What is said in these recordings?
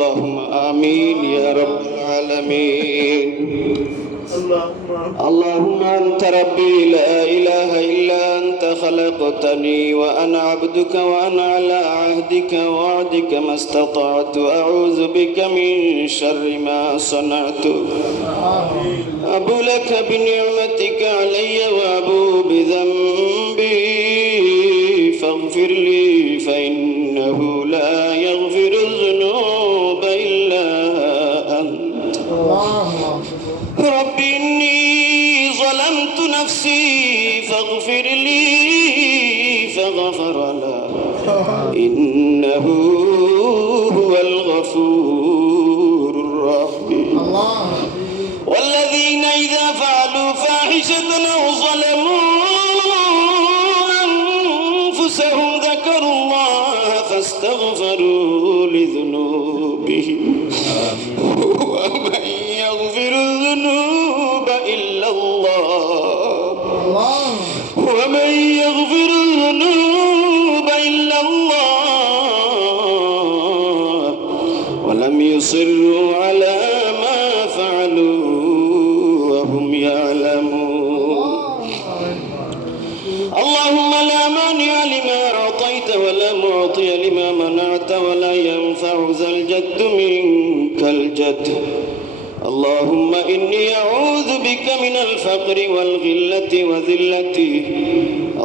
اللهم آمين يا رب العالمين. اللهم أنت ربي لا إله إلا أنت خلقتني وأنا عبدك وأنا على عهدك ووعدك ما استطعت أعوذ بك من شر ما صنعت أبو لك بنعمتك علي وأبو بذنبي فاغفر لي فإنه لا يغفر الذنوب إلا أنت. رب إني ظلمت نفسي فاغفر لي فغفر له إنه هو الغفور الرحيم. والذين إذا فعلوا فاحشة أو ظلموا أنفسهم ذكروا الله فاستغفروا لذنوبهم ومن يغفر الذنوب إلا الله ومن يغفر الذنوب إلا الله ولم يصروا على ما فعلوا وهم يعلمون. اللهم لا مانع لما أعطيت ولا معطي لما منعت ولا ينفع ذا الجد منك الجد. اللهم إني أعوذ بك من الفقر والغلة وذلة.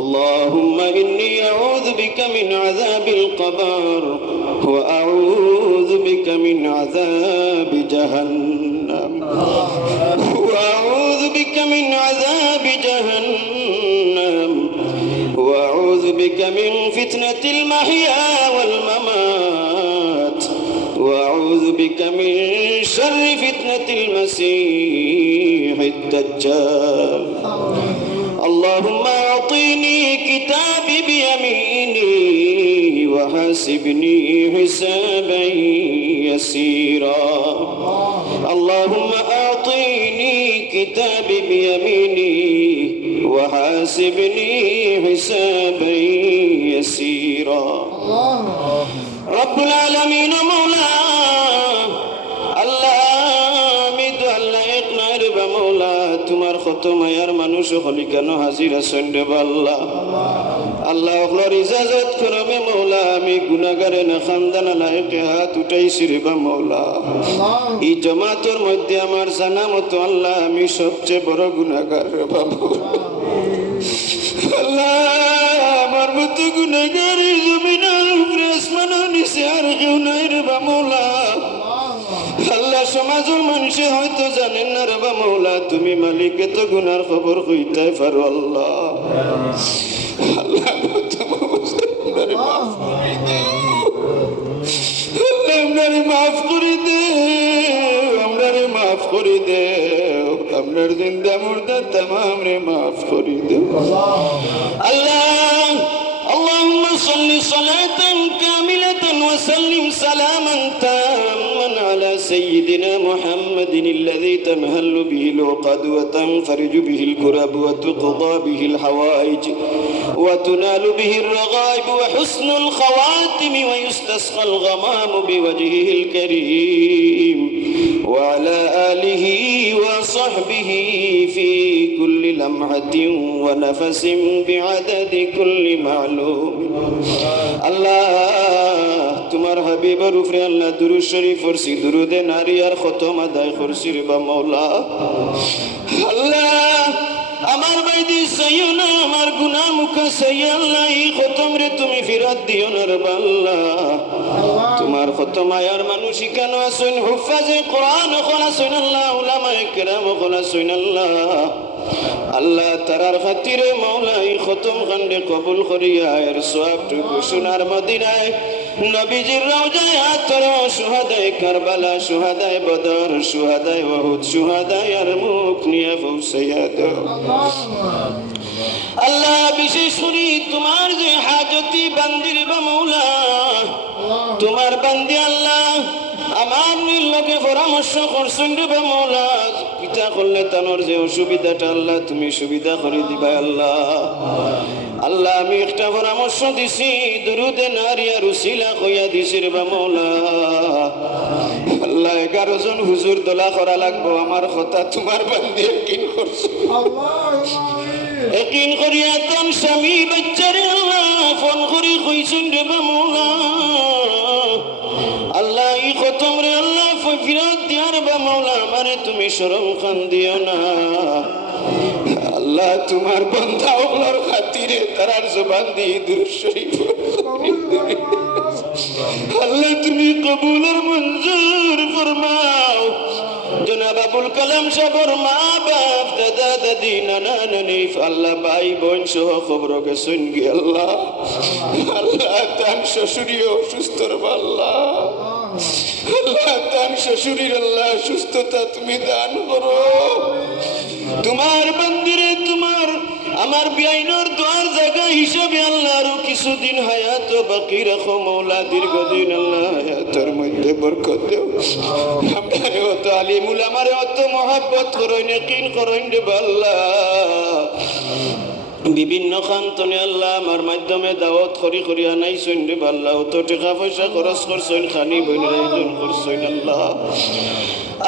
اللهم إني أعوذ بك من عذاب القبر وأعوذ بك من عذاب جهنم وأعوذ بك من عذاب جهنم وأعوذ بك من فتنة المحيا والممات وأعوذ بك من شر فتنة المسيح الدجال. اللهم أعطيني كتابي بيميني وحاسبني حسابا يسيرا. اللهم أعطيني كتابي بيميني وحاسبني حسابا يسيرا. رب العالمين مولاه আল্লাহ আমি তো আল্লাহ এক নয় রে বা মৌলা তোমার কত মায়ার মানুষ হলি কেন হাজির আছেন রে বা আল্লাহ আল্লাহ আপনার ইজাজত করবে মৌলা আমি গুনাহগারে না খানদান লায়েকে হাত উঠাইছি রে বা মৌলা এই জামাতের মধ্যে আমার জানা মতো আল্লাহ আমি সবচেয়ে বড় গুনাহগার রে বা মৌলা আল্লাহ আমার মতো গুনাহগার এই জমিনের উপরে আসমানের নিচে আর কেউ নাই রে বা মৌলা আল্লাহ সমাজের মানুষে হয়তো জানেন না রে বা মৌলা তুমি মালিক এত গুনার খবর কইতে পারো আল্লাহ আল্লাহ আপনারে মাফ করে দে আপনারে মাফ করে দে আপনার জিন্দা মুর্দা तमाम রে মাফ করে দে আল্লাহ اللهم صل صلاة كاملة وسلم سلاما تاما على سيدنا محمد الذي تنهل به العقد وتنفرج به الكرب وتقضى به الحوائج وتنال به الرغائب وحسن الخواتم ويستسقى الغمام بوجهه الكريم وعلى آله وصحبه في كل لمحة ونفس بعدد كل معلوم. আল্লাহ তোমার হাবিবের উপরে আল্লাহ দুরূদ শরীফ পড়ছি দুরুদে নারী আর খতম আদায় করছি রে বা মওলা আল্লাহ আমার বাইদি সইও না আমার গুনাহ মুকা সই আল্লাহ এই খতম রে তুমি ফিরাত দিও না রে বা আল্লাহ তোমার খতম আয়ার মানুষ কেন আছেন হুফাজে কোরআন খলাসুন আল্লাহ উলামায়ে কেরাম খলাসুন আল্লাহ আল্লাহ তারার খাতিরে মওলা এই খতম খান্ডে কবুল করিয়া এর সওয়াবটুকু সোনার মদিনায় নবীজির রওজায় আতর শুহাদায়ে কারবালা শুহাদায়ে বদর শুহাদায়ে উহুদ শুহাদায়ে ইয়ারমুক নিয়ে পৌঁছাইয়া দাও আল্লাহ বিশেষ করে তোমার যে হাজতি বান্দির বা মওলা তোমার বান্দি আল্লাহ আমার লোকে পরামর্শ করছেন রে বা মওলা কিতা করলে তানোর যে অসুবিধাটা আল্লাহ তুমি সুবিধা করে দিবা আল্লাহ আল্লাহ আমি একটা পরামর্শ দিছি দুরুদে নারী আর উসিলা কইয়া দিছি রে বা মওলা 11 জন হুজুর দোলা করা লাগবো আমার কথা তোমার বান্দি কিন করছো একিন করিয়া তোর স্বামী বাচ্চারে আল্লাহ ফোন করি কইছুন রে বা মৌলা আল্লাহ ই খতম রে আল্লাহ ফিরাত দিয়ার বা মৌলা আমারে তুমি শরম খান দিও না আল্লাহ তোমার বান্দা ওগুলোর খাতিরে তারার জবান দিয়ে দুরূদ শরীফ আল্লাহ তুমি কবুল আর মঞ্জুর ফরমাও জনাব আবুল কালাম সাহেবের মা বাপ দাদা দাদি নানা নানি আল্লাহ ভাই বোন সহ খবর গেছেন গে আল্লাহ আল্লাহ তার শ্বশুরিও অসুস্থ রব আল্লাহ আল্লাহ তার শ্বশুরির আল্লাহ সুস্থতা তুমি দান করো তোমার মন্দিরে তোমার আমার বিআইনোর দোয়ার জায়গা হিসাবে আল্লাহ আরো কিছুদিন হায়াত বাকি রাখো মৌলা দীর্ঘদিন আল্লাহ হায়াতের মধ্যে বরকত দেও আমারে অত আলিমুল আমারে অত মহব্বত করইন ইয়াকিন করইন রে আল্লাহ বিভিন্ন খান্তনে আল্লাহ আমার মাধ্যমে দাওয়াত করি করি আনাইছেন রে আল্লাহ অত টাকা পয়সা খরচ করছেন খানি বইনের আয়োজন করছেন আল্লাহ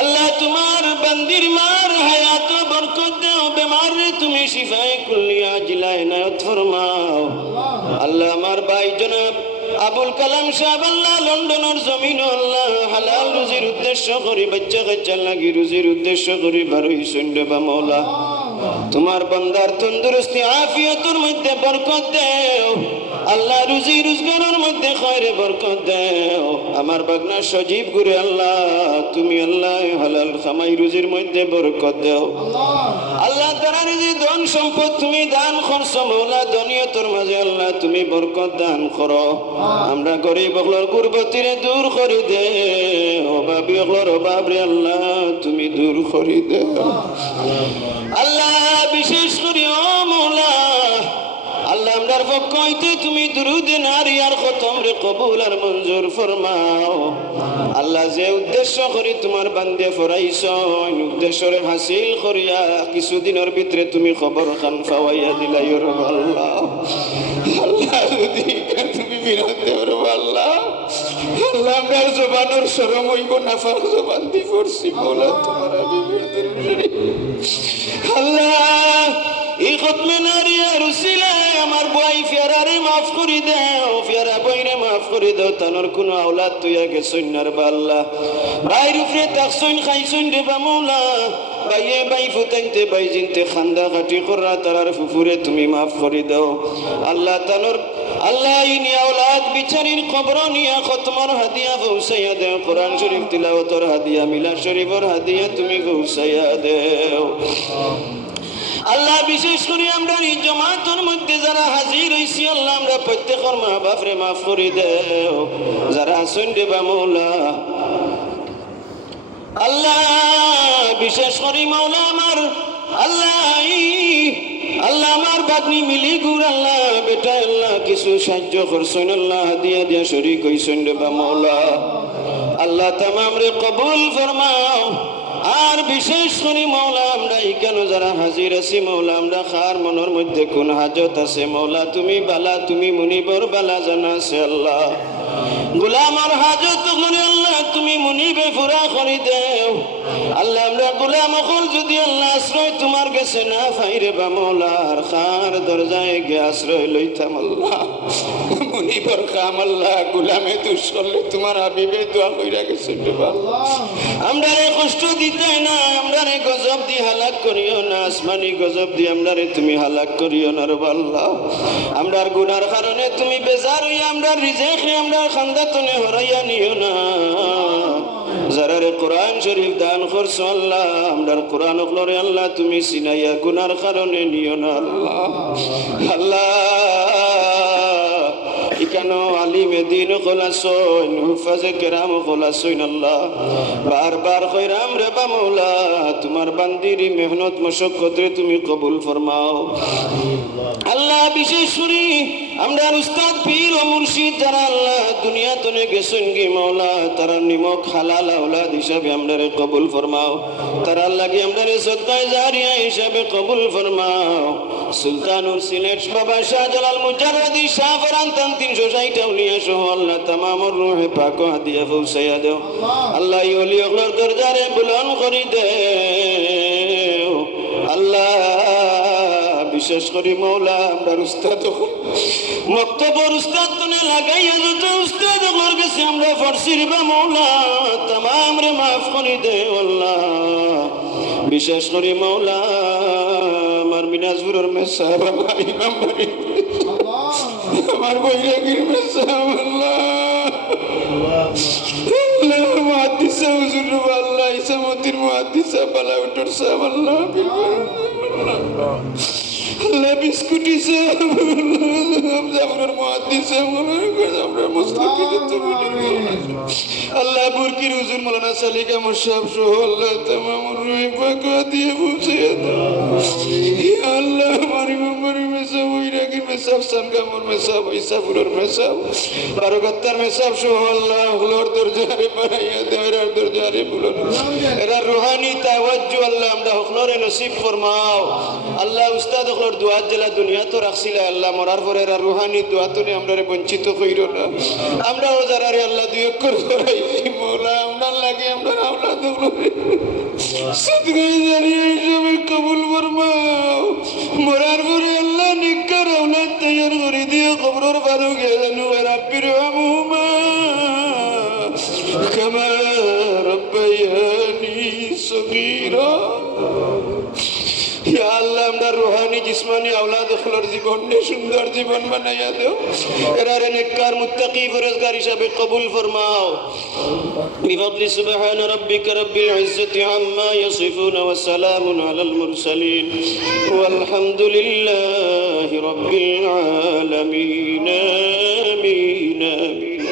আল্লাহ তোমার বান্দির মার হায়াত বরকত দেও বেমার রে তুমি শিফায়ে কুল্লিয়া জিলা ইনায়াত ফরমাও আল্লাহ আমার ভাই জনাব আবুল কালাম সাহেব আল্লাহ লন্ডনের জমিন আল্লাহ হালাল রুজির উদ্দেশ্য করি বাচ্চা কাচ্চা লাগি রুজির উদ্দেশ্য করি বারইছেন রে বা মওলা তোমার বান্দার তন্দুরস্তি আফিয়তের মধ্যে বরকত দেও আল্লাহ রুজি রোজগারের মধ্যে খয়রে বরকত দেও আমার বাগনা সজীব গুরে আল্লাহ তুমি আল্লাহ হালাল খামাই রুজির মধ্যে বরকত দেও আল্লাহ তারা যে ধন সম্পদ তুমি দান করছো মওলা দুনিয়াতের মাঝে আল্লাহ তুমি বরকত দান করো আমরা গরিব অগলর গুরবতিরে দূর করে দেও অভাবী অগলর অভাব রে আল্লাহ তুমি দূর করে দেও আল্লাহ বিশেষ করে ও মওলা আল্লাহ আমরার পক্ষ হইতে তুমি দুরুদে নারী আর খতম রে কবুল আর মঞ্জুর ফরমাও আল্লাহ যে উদ্দেশ্য করি তোমার বান্দে ফরাইছো উদ্দেশ্যরে হাসিল করিয়া কিছুদিনের ভিতরে তুমি খবর খান পাওয়াইয়া দিলাই রে আল্লাহ আল্লাহ যদি তুমি বিরত দেও আল্লাহ আল্লাহ আমরার জবানের শরম হইব না ফার জবান দি পড়ছি মওলা তোমার হাবিবের দরবারে আল্লাহ এই খতমে নারী আর উসিলায় আমার বই ফেরারে মাফ করে দাও ফেরা বইরে মাফ করে দাও তানোর কোনো আওলাদ তুইয়া গেছইন না রে আল্লাহ বাইর উপরে তাকছইন খাইছইন রে বা মওলা বাইয়ে বাই ফুতাইতে বাই জিনতে খান্দা কাটি করা তারার ফুফুরে তুমি মাফ করে দাও আল্লাহ তানোর আল্লাহ ইনি আওলাদ বিচারির কবর নিয়া খতমর হাদিয়া পৌঁছাইয়া দেও কোরআন শরীফ তিলাওয়াতর হাদিয়া মিলাদ শরীফর হাদিয়া তুমি পৌঁছাইয়া দেও আল্লাহ বিশেষ করে আমরা এই জমাতের মধ্যে যারা হাজির হইছি আল্লাহ আমরা প্রত্যেকের মা বাপরে মাফ করে দেও যারা আছেন রে বা মওলা আল্লাহ বিশেষ করে মওলা আমার আল্লাহ আল্লাহ আমার বাগনি মিলি গুড় আল্লাহ বেটা আল্লাহ কিছু সাহায্য করছেন আল্লাহ হাদিয়া দিয়া শরীক হইছেন রে বা মওলা আল্লাহ তামাম রে কবুল ফরমাও আর বিশেষ করে মওলা আমরা কেন যারা হাজির আছি মওলা আমরা খার মনের মধ্যে কোন হাজত আছে মওলা তুমি বালা তুমি মুনিবর বালা জানা আছে আল্লাহ গোলামর হাজত করে আল্লাহ তুমি মুনিবে পুরা করে দেও আল্লাহ আমরা গোলাম হল যদি আল্লাহ আশ্রয় তোমার কাছে না পাইরে বা মওলা আর খার দরজায় গিয়ে আশ্রয় লইতাম আল্লাহ মুনিবর কাম আল্লাহ গোলামে দুঃসলে তোমার হাবিবে দোয়া কইরা গেছে আল্লাহ আমরা কষ্ট দিতে না আমরা গজব দি হালাক করিও না আসমানি গজব দি আমরা তুমি হালাক করিও না রে আল্লাহ আমরার গুনার কারণে তুমি বেজার হইয়া আমরা রিজেক রে আমরা খান্দাতনে হরাইয়া নিও না যারা রে কোরআন শরীফ দান করছো আল্লাহ আমরার কোরআন ওগুলোরে আল্লাহ তুমি সিনাইয়া গুনার কারণে নিও না আল্লাহ আল্লাহ ইকানো আলিমে দিন খোলাছইন হুফাজে কেরাম খোলাছইন আল্লাহ বারবার কইরাম রে বা মওলা তোমার বান্দিরি মেহনত মশক্কত রে তুমি কবুল ফরমাও আল্লাহ বিশেষ করে আমরা উস্তাদ পীর ও মুর্শিদ যারা আল্লাহ দুনিয়াতে গেছেন কি মওলা তারা নিমক হালাল আওলাদ হিসাবে আমরা কবুল ফরমাও তারা লাগি আমরা সদকায়ে জারিয়া হিসাবে কবুল ফরমাও সুলতানুর সিলেট বাবা শাহজালাল মুজাররদি শাহ ফরান 360 মিয়া সহ আল্লাহ তামামর রূহে পাক হাদিয়া পৌঁছাইয়া দেও আল্লাহ এই ওলি হকর দরজারে বুলন্দ করি দেও আল্লাহ বিশেষ করে মৌলা আমরা উস্তাদ মক্তবর উস্তাদ তুনে লাগাইয়া যত উস্তাদ হকর কাছে আমরা ফরসির বা মৌলা তামাম রে মাফ করি দেও আল্লাহ বিশেষ করে মৌলা আমার মিনাজপুরের মেসাব আমার ইমাম ভাই আমার বৈরাগীর মেসাব আল্লাহ মুহাদ্দিস হুজুর আল্লাহ ইসামতির মুহাদ্দিস বালাউটর সাহেব আল্লাহ আল্লাহ বিস্কুটি সাহেব জাফরের মুহাদ্দিস আমরা আল্লাহ বুরকির হুজুর মাওলানা সালিকা মুশাব সহ আল্লাহ তামামুর রুহি পাক দিয়ে পৌঁছে আল্লাহ আমার ইমাম বাড়ির মেসাব বৈরাগীর মেসাব সানগামুর মেসাব ইসাপুরের মেসাব বারোগাত্তার মেসাব সহ আল্লাহ হলোর দরজারে বাড়াইয়া দেওয়ার দরজারে বুলন এরা রুহানি তাওয়াজ্জু আল্লাহ আমরা হকলরে নসিব ফরমাও আল্লাহ উস্তাদ হকলর দুয়াত জেলা দুনিয়া তো রাখছিলে আল্লাহ মরার পরে এরা রুহানি দুয়াতনে আমরা বঞ্চিত কইর না আমরাও যারারে আল্লাহ দুই অক্ষর করাইছি মৌলা আমরা লাগে আমরা আওলাদ হকলরে সদগায়ে জারিয়া হিসাবে কবুল ফরমাও মরার পরে আল্লাহ নিকার আওলাদ তৈয়ার করে দিয়ে কবরের বারো গিয়ে জানু রাব্বির হামহুমা কামা রব্বায়ানি সগীরা ইয়া আল্লাহ আমরা রুহানি জিসমানি আওলাদ হকলর জীবনে সুন্দর জীবন বানাইয়া দেও এরারে নেককার মুত্তাকি ফরজগার হিসাবে কবুল ফরমাও বিফadli সুবহান রাব্বিকা রাব্বিল ইজ্জাতি আম্মা ইয়াসিফুন ওয়া সালামুন আলাল মুরসালিন ওয়াল হামদুলিল্লাহি রাব্বিল আলামিন আমিন আমিন